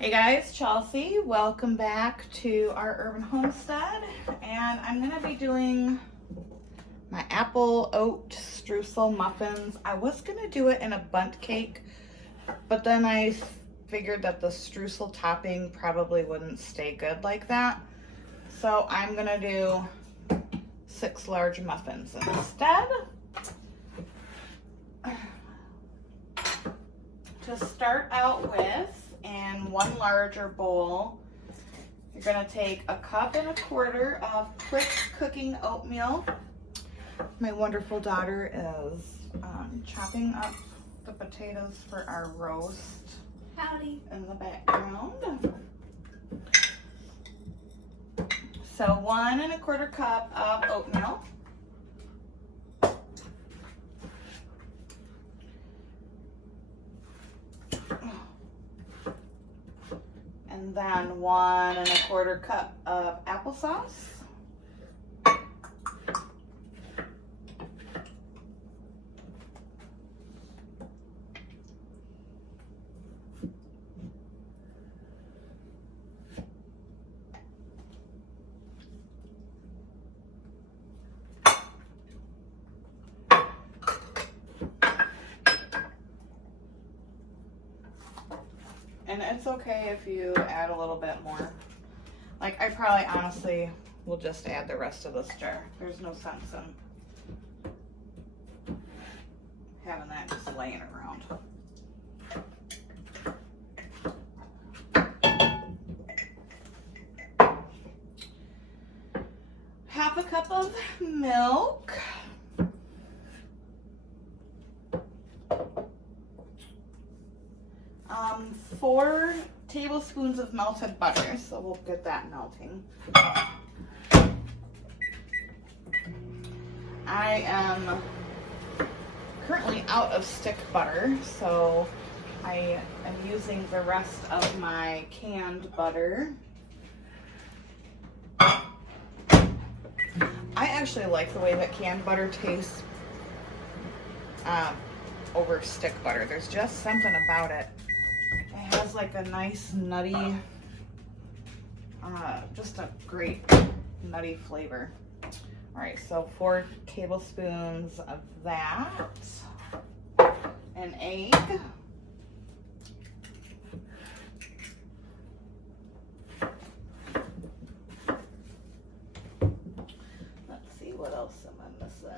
Hey guys, Chelsea. Welcome back to our urban homestead, and I'm gonna be doing my apple oat streusel muffins. I was gonna do it in a bundt cake, but then I figured that the streusel topping probably wouldn't stay good like that. So I'm gonna do 6 large muffins instead. To start out with, in one larger bowl, you're gonna take 1.25 cups of quick cooking oatmeal. My wonderful daughter is chopping up the potatoes for our roast. Howdy. In the background. So 1.25 cups of oatmeal. And then 1.25 cups of applesauce. And it's okay if you add a little bit more. Like, I probably honestly will just add the rest of this jar. There's no sense in having that just laying around. Half a cup of milk. 4 tablespoons of melted butter, so we'll get that melting. I am currently out of stick butter, so I am using the rest of my canned butter. I actually like the way that canned butter tastes over stick butter. There's just something about it. It has like a nice nutty, just a great nutty flavor. All right, so 4 tablespoons of that, an egg, let's see, what else am I missing?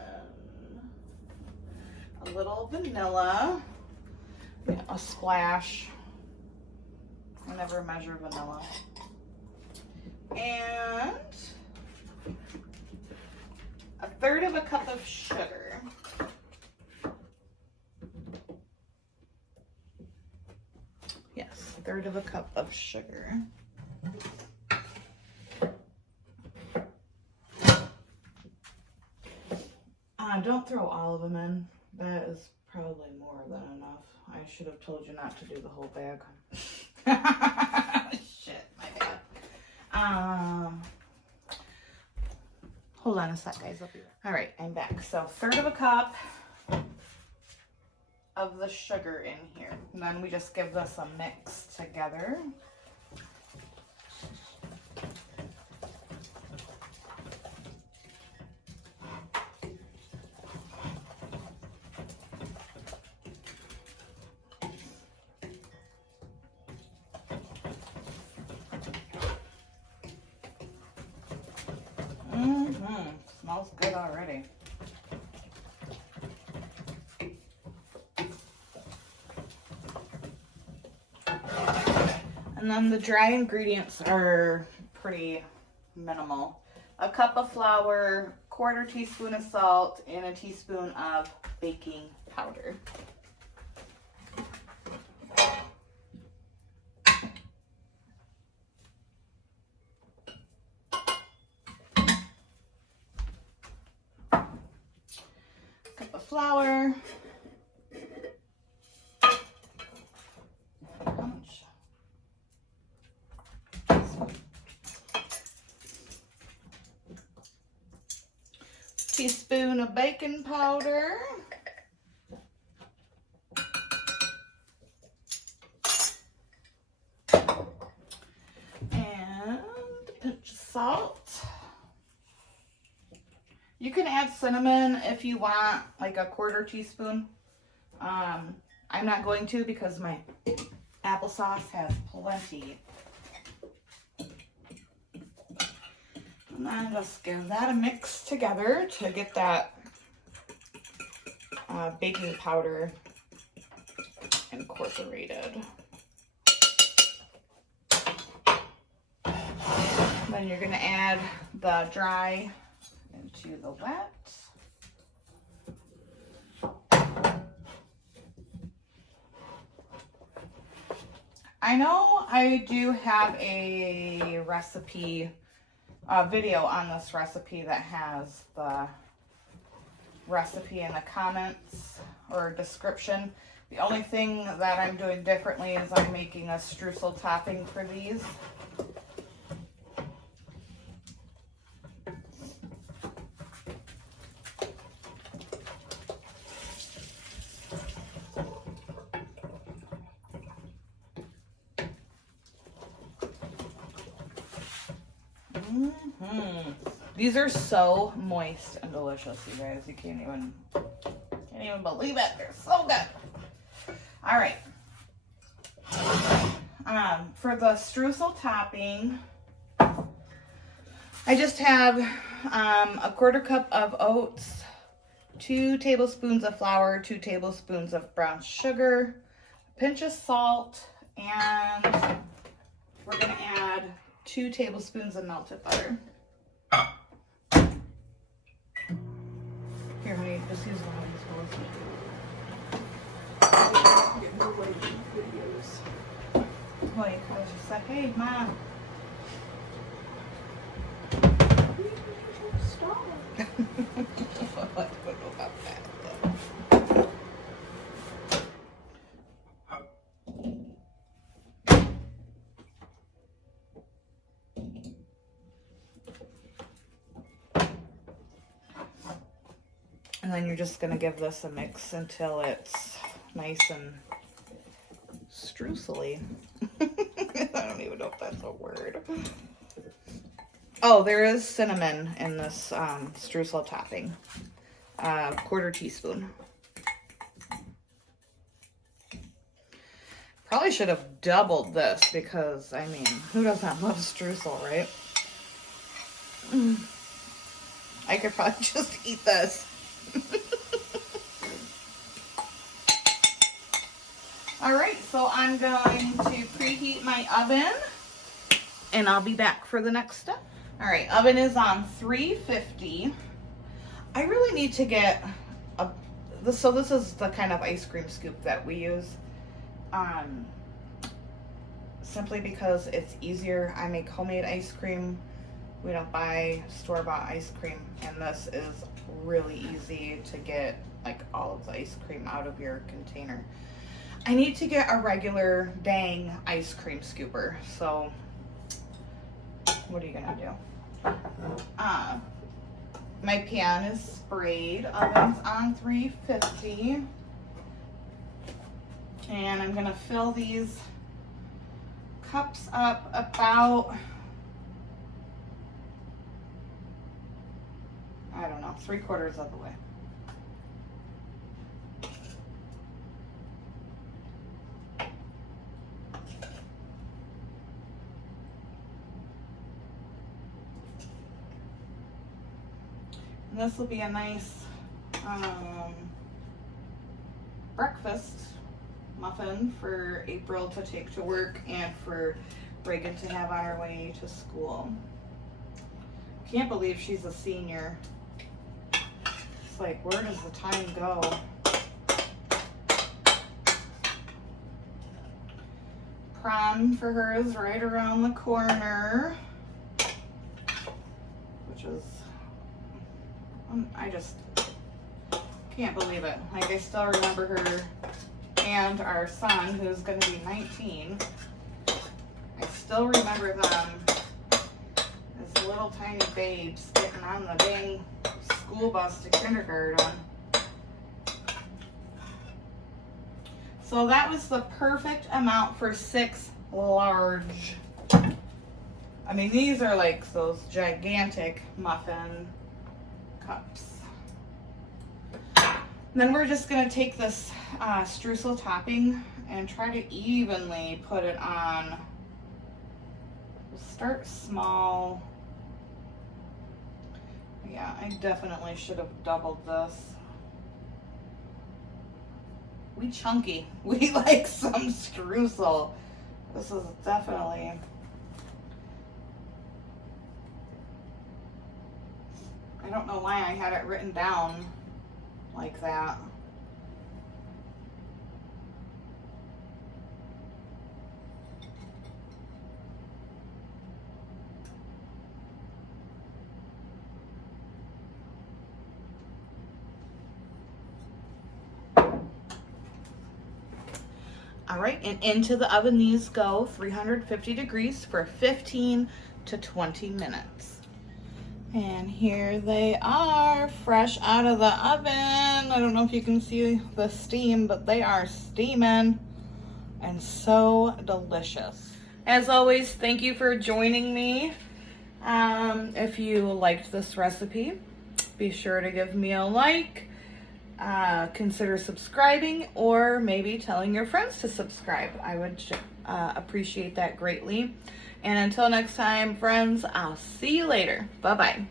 A little vanilla, a splash. I never measure vanilla. And 1/3 cup of sugar. Yes, 1/3 cup of sugar. Don't throw all of them in. That is probably more than enough. I should have told you not to do the whole bag. Shit, my bad. Hold on a sec, guys. I'll be right. All right, I'm back. So 1/3 cup of the sugar in here. And then we just give this a mix together. Smells good already. And then the dry ingredients are pretty minimal. 1 cup of flour, 1/4 teaspoon of salt, and 1 teaspoon of baking powder. Flour. Teaspoon of baking powder. salt. You can add cinnamon if you want, like a 1/4 teaspoon. I'm not going to because my applesauce has plenty. And then just give that a mix together to get that baking powder incorporated. Then you're going to add the dry into the wet. I know I do have a recipe, video on this recipe that has the recipe in the comments or description. The only thing that I'm doing differently is I'm making a streusel topping for these. These are so moist and delicious, you guys. You can't even believe it. They're so good. All right. For the streusel topping, I just have a 1/4 cup of oats, 2 tablespoons of flour, 2 tablespoons of brown sugar, a pinch of salt, and we're going to add 2 tablespoons of melted butter. Here, honey, just use one of these bowls. Get more weight in videos. Wait, I was just like, hey, Mom. Stop. I don't know about that. And then you're just going to give this a mix until it's nice and streusely. I don't even know if that's a word. Oh, there is cinnamon in this streusel topping. 1/4 teaspoon. Probably should have doubled this because, I mean, who doesn't love streusel, right? I could probably just eat this. All right, so I'm going to preheat my oven and I'll be back for the next step. All right, oven is on 350. I really need to get so this is the kind of ice cream scoop that we use. Simply because it's easier. I make homemade ice cream. We don't buy store-bought ice cream, and this is really easy to get like all of the ice cream out of your container. I need to get a regular dang ice cream scooper. So what are you gonna do? My pan is sprayed. Oven's on 350. And I'm gonna fill these cups up about, I don't know, 3/4 of the way. And this will be a nice breakfast muffin for April to take to work and for Reagan to have on her way to school. Can't believe she's a senior. It's like, where does the time go? Prom for her is right around the corner, which is, I just can't believe it. Like, I still remember her and our son, who's going to be 19. I still remember them as little tiny babes getting on the dang school bus to kindergarten. So that was the perfect amount for 6 large I mean, these are like those gigantic muffin cups. Then we're just gonna take this streusel topping and try to evenly put it on. We'll start small. Yeah, I definitely should have doubled this. We chunky. We like some streusel. This is definitely. I don't know why I had it written down like that. All right, and into the oven these go, 350 degrees for 15 to 20 minutes. And here they are, fresh out of the oven. I don't know if you can see the steam, but they are steaming and so delicious. As always, thank you for joining me. If you liked this recipe, be sure to give me a like. Consider subscribing or maybe telling your friends to subscribe. I would appreciate that greatly. And until next time, friends, I'll see you later. Bye-bye.